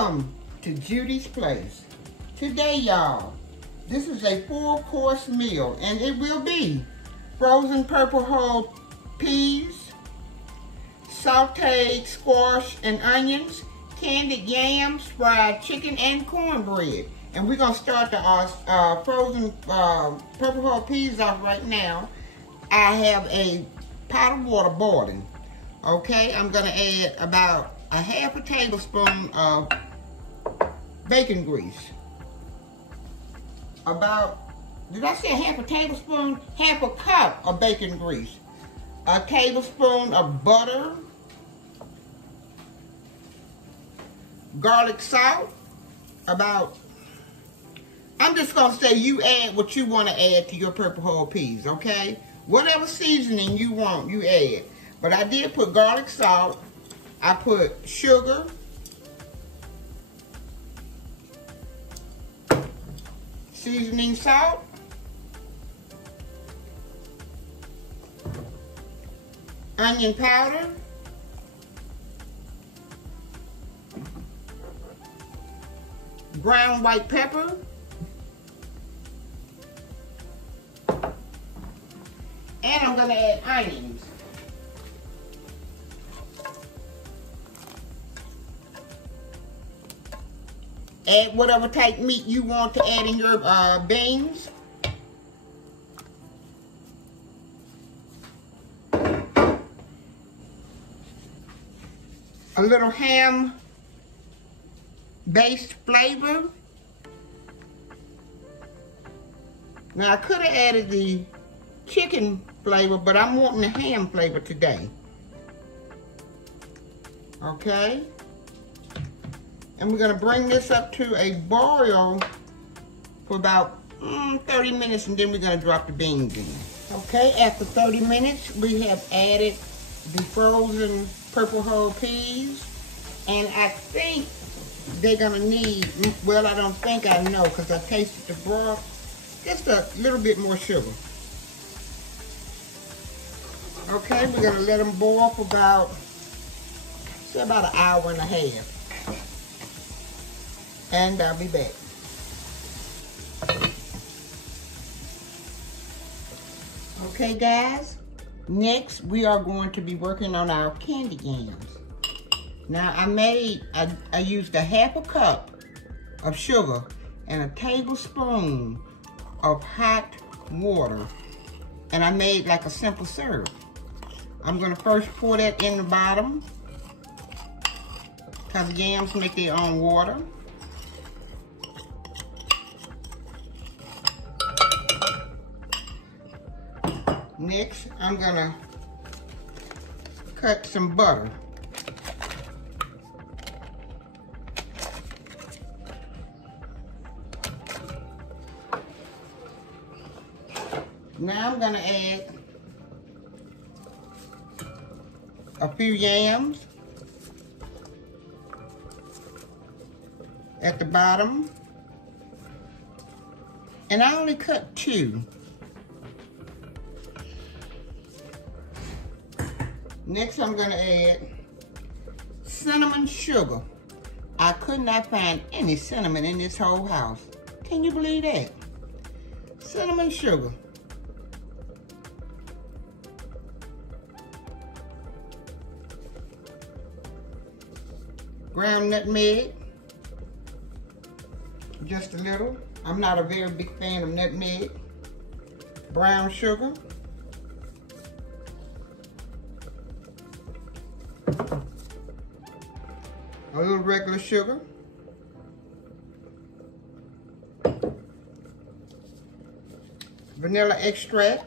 Welcome to Judy's Place. Today, y'all, this is a full-course meal, and it will be frozen purple whole peas, sauteed squash and onions, candied yams, fried chicken, and cornbread. And we're going to start the frozen purple whole peas off right now. I have a pot of water boiling. Okay, I'm going to add about a half a tablespoon of bacon grease. Did I say a half a tablespoon? Half a cup of bacon grease. A tablespoon of butter. Garlic salt. I'm just going to say you add what you want to add to your purple whole peas, okay? Whatever seasoning you want, you add. But I did put garlic salt. I put sugar. Seasoning salt. Onion powder. Ground white pepper. And I'm going to add onions. Add whatever type meat you want to add in your beans. A little ham-based flavor. Now I could have added the chicken flavor, but I'm wanting the ham flavor today. Okay? And we're going to bring this up to a boil for about 30 minutes, and then we're going to drop the beans in. Okay, after 30 minutes, we have added the frozen purple whole peas. And I think they're going to need, well, I don't think, I know, because I tasted the broth, just a little bit more sugar. Okay, we're going to let them boil for about an hour and a half. And I'll be back. Okay, guys. Next, we are going to be working on our candied yams. Now, I used a half a cup of sugar and a tablespoon of hot water. And I made like a simple syrup. I'm going to first pour that in the bottom, because yams make their own water. Next, I'm going to cut some butter. Now I'm going to add a few yams at the bottom. And I only cut 2. Next, I'm going to add cinnamon sugar. I could not find any cinnamon in this whole house. Can you believe that? Cinnamon sugar. Ground nutmeg. Just a little. I'm not a very big fan of nutmeg. Brown sugar. A little regular sugar. Vanilla extract.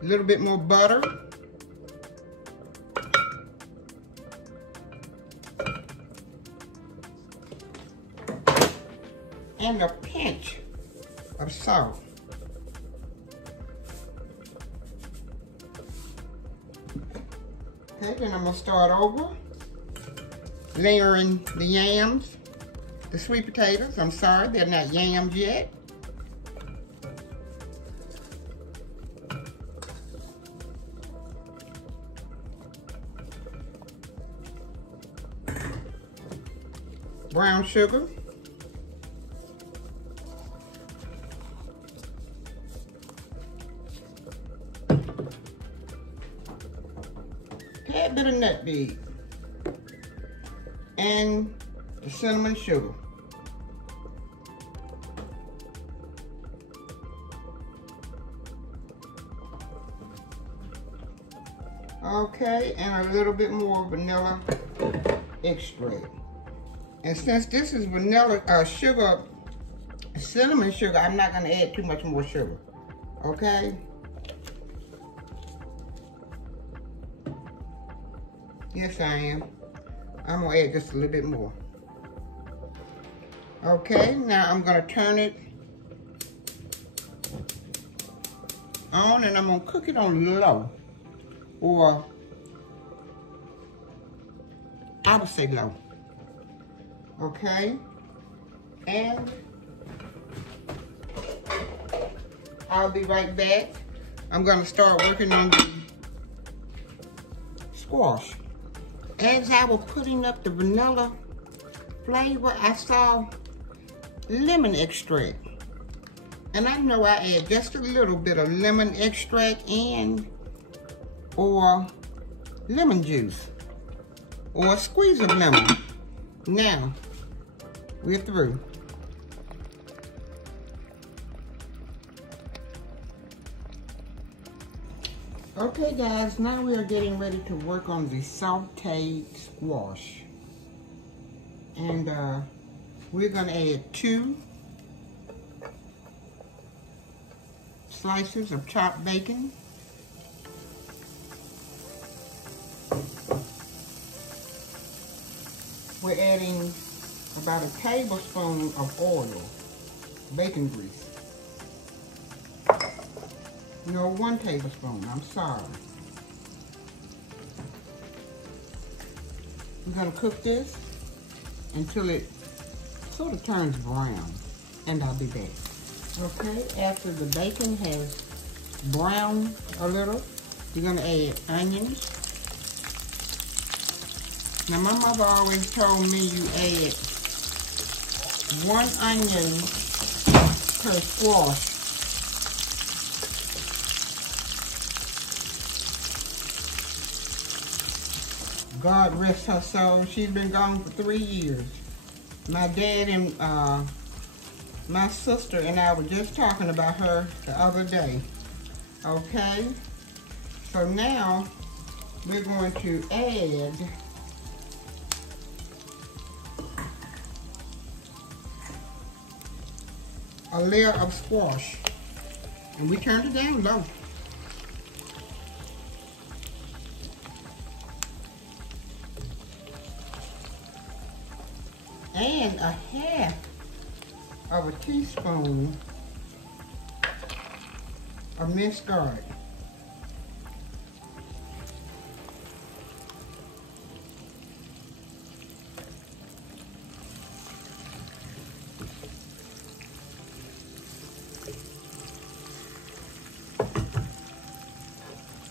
A little bit more butter. And a pinch of salt. Okay, then I'm going to start over, layering the yams, the sweet potatoes. I'm sorry, they're not yams yet. Brown sugar. Tad bit of nutmeg. And the cinnamon sugar. Okay, and a little bit more vanilla extract. And since this is vanilla sugar, cinnamon sugar, I'm not going to add too much more sugar. Okay? Yes, I am. I'm going to add just a little bit more. Okay, now I'm going to turn it on and I'm going to cook it on low. Or, I would say low. Okay, and I'll be right back. I'm going to start working on the squash. As I was putting up the vanilla flavor, I saw lemon extract. And I know I add just a little bit of lemon extract or lemon juice or a squeeze of lemon. Now, we're through. Okay guys, now we are getting ready to work on the sauteed squash. And we're gonna add 2 slices of chopped bacon. We're adding about a tablespoon of oil, bacon grease. No, 1 tablespoon, I'm sorry. We're gonna cook this until it sort of turns brown, and I'll be back. Okay, after the bacon has browned a little, you're gonna add onions. Now my mother always told me you add 1 onion per squash. God rest her soul. She's been gone for 3 years. My dad and my sister and I were just talking about her the other day. Okay? So now we're going to add a layer of squash. And we turned it down low. And a half of a teaspoon of minced garlic.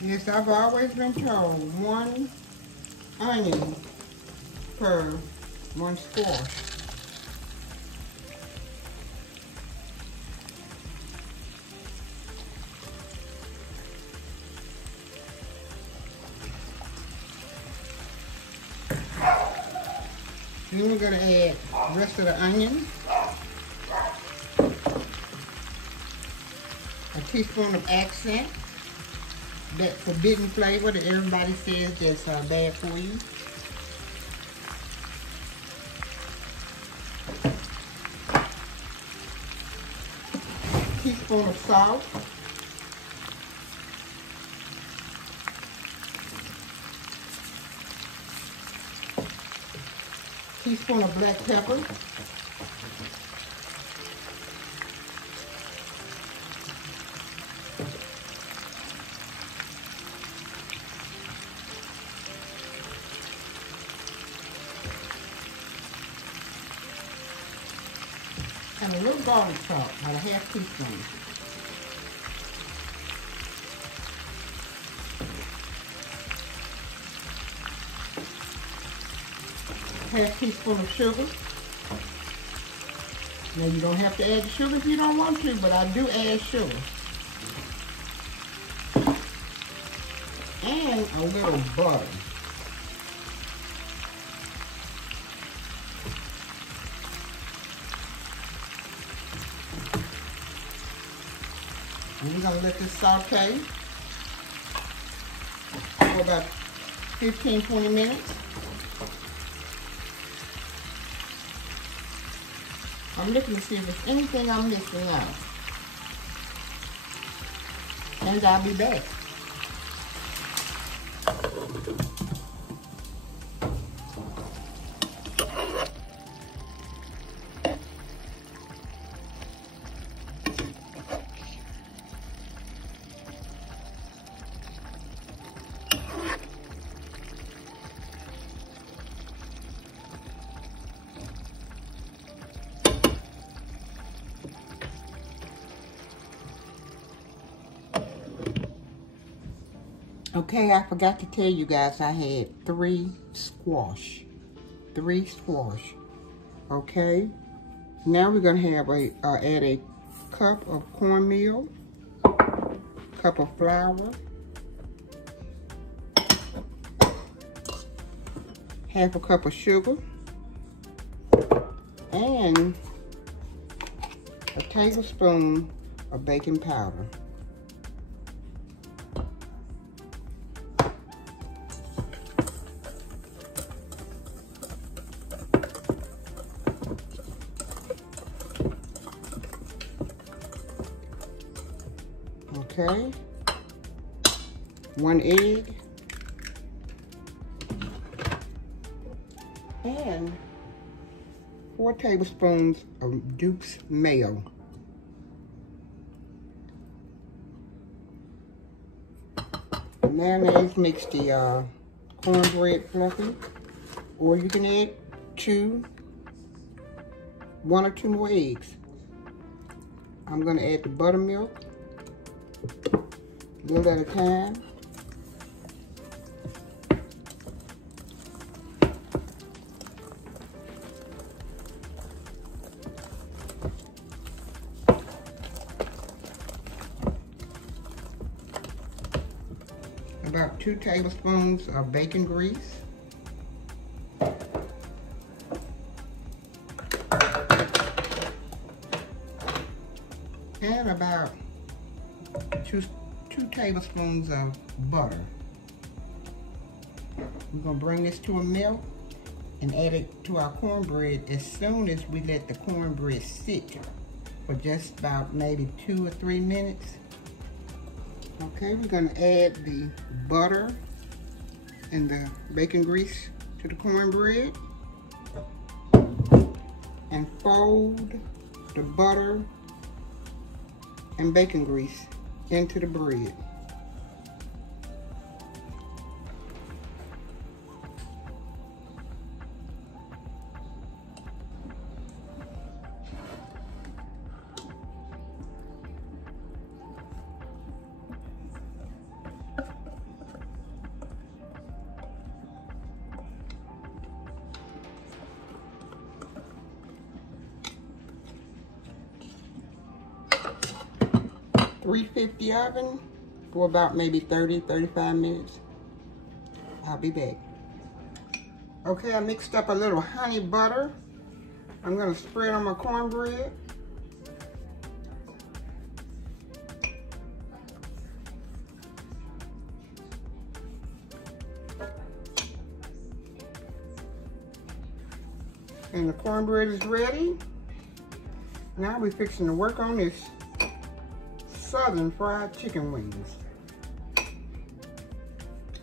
Yes, I've always been told 1 onion per 1 squash. Then we're going to add the rest of the onion, a teaspoon of accent, that forbidden flavor that everybody says that's bad for you. A teaspoon of salt. Teaspoon of black pepper. little garlic salt, about a ½ teaspoon. ½ teaspoon of sugar. Now you don't have to add the sugar if you don't want to, but I do add sugar. And a little butter. And we're going to let this saute for about 15-20 minutes. I'm looking to see if there's anything I'm missing out. And I'll be back. Okay, I forgot to tell you guys I had 3 squash. 3 squash. Okay. Now we're gonna have add a cup of cornmeal, cup of flour, ½ a cup of sugar, and a tablespoon of baking powder. Okay, 1 egg, and 4 tablespoons of Duke's mayo. Mayonnaise makes the cornbread fluffy, or you can add 1 or 2 more eggs. I'm going to add the buttermilk, a little at a time. About 2 tablespoons of bacon grease. And about 2 tablespoons of butter. We're going to bring this to a melt and add it to our cornbread as soon as we let the cornbread sit for just about maybe 2 or 3 minutes. Okay, we're going to add the butter and the bacon grease to the cornbread and fold the butter and bacon grease into the bread. .350 oven for about maybe 30-35 minutes. I'll be back. Okay, I mixed up a little honey butter. I'm going to spread on my cornbread. And the cornbread is ready. Now we're fixing to work on this Southern fried chicken wings,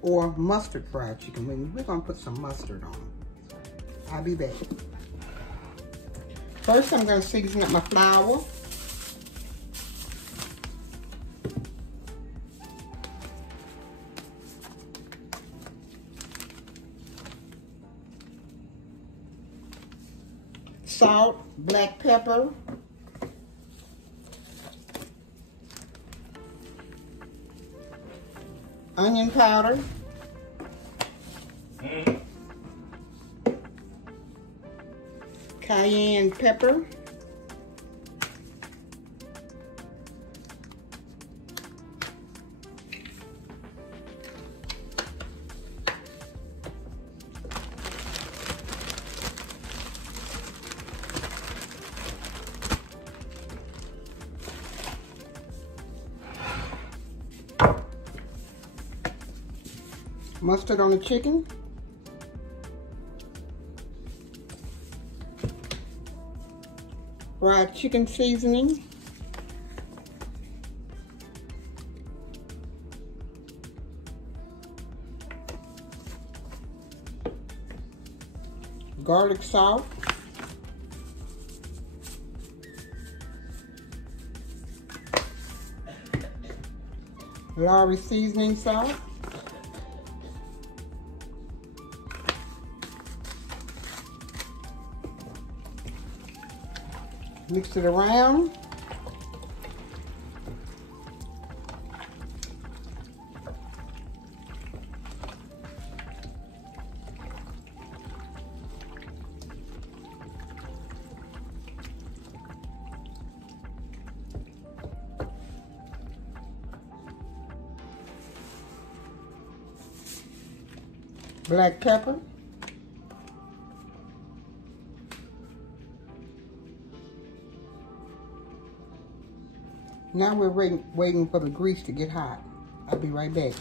or mustard fried chicken wings. We're gonna put some mustard on them. I'll be back. First, I'm gonna season up my flour. Salt, black pepper, onion powder, cayenne pepper, mustard on the chicken, fried chicken seasoning, garlic salt, Lorry seasoning salt, mix it around. Black pepper. Now we're waiting for the grease to get hot. I'll be right back.